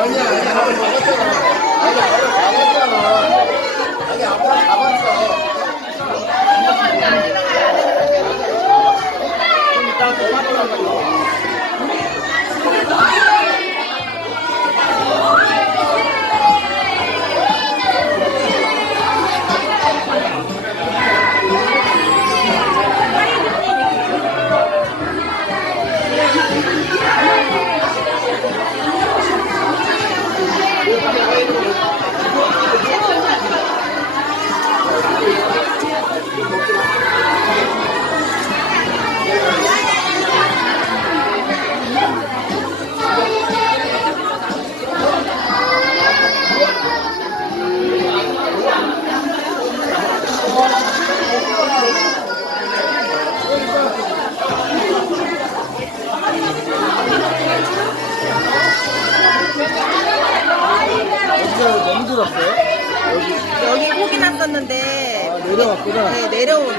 아니야, 아니야. 아빠 잡았잖아. 아니, 아빠 잡았잖아. 아니, 아빠 잡았어. 좀 이따가 또 바꾸라고. 진짜 너무 들었어요? 여기 고기 났었는데 아, 내려왔구나. 네, 내려온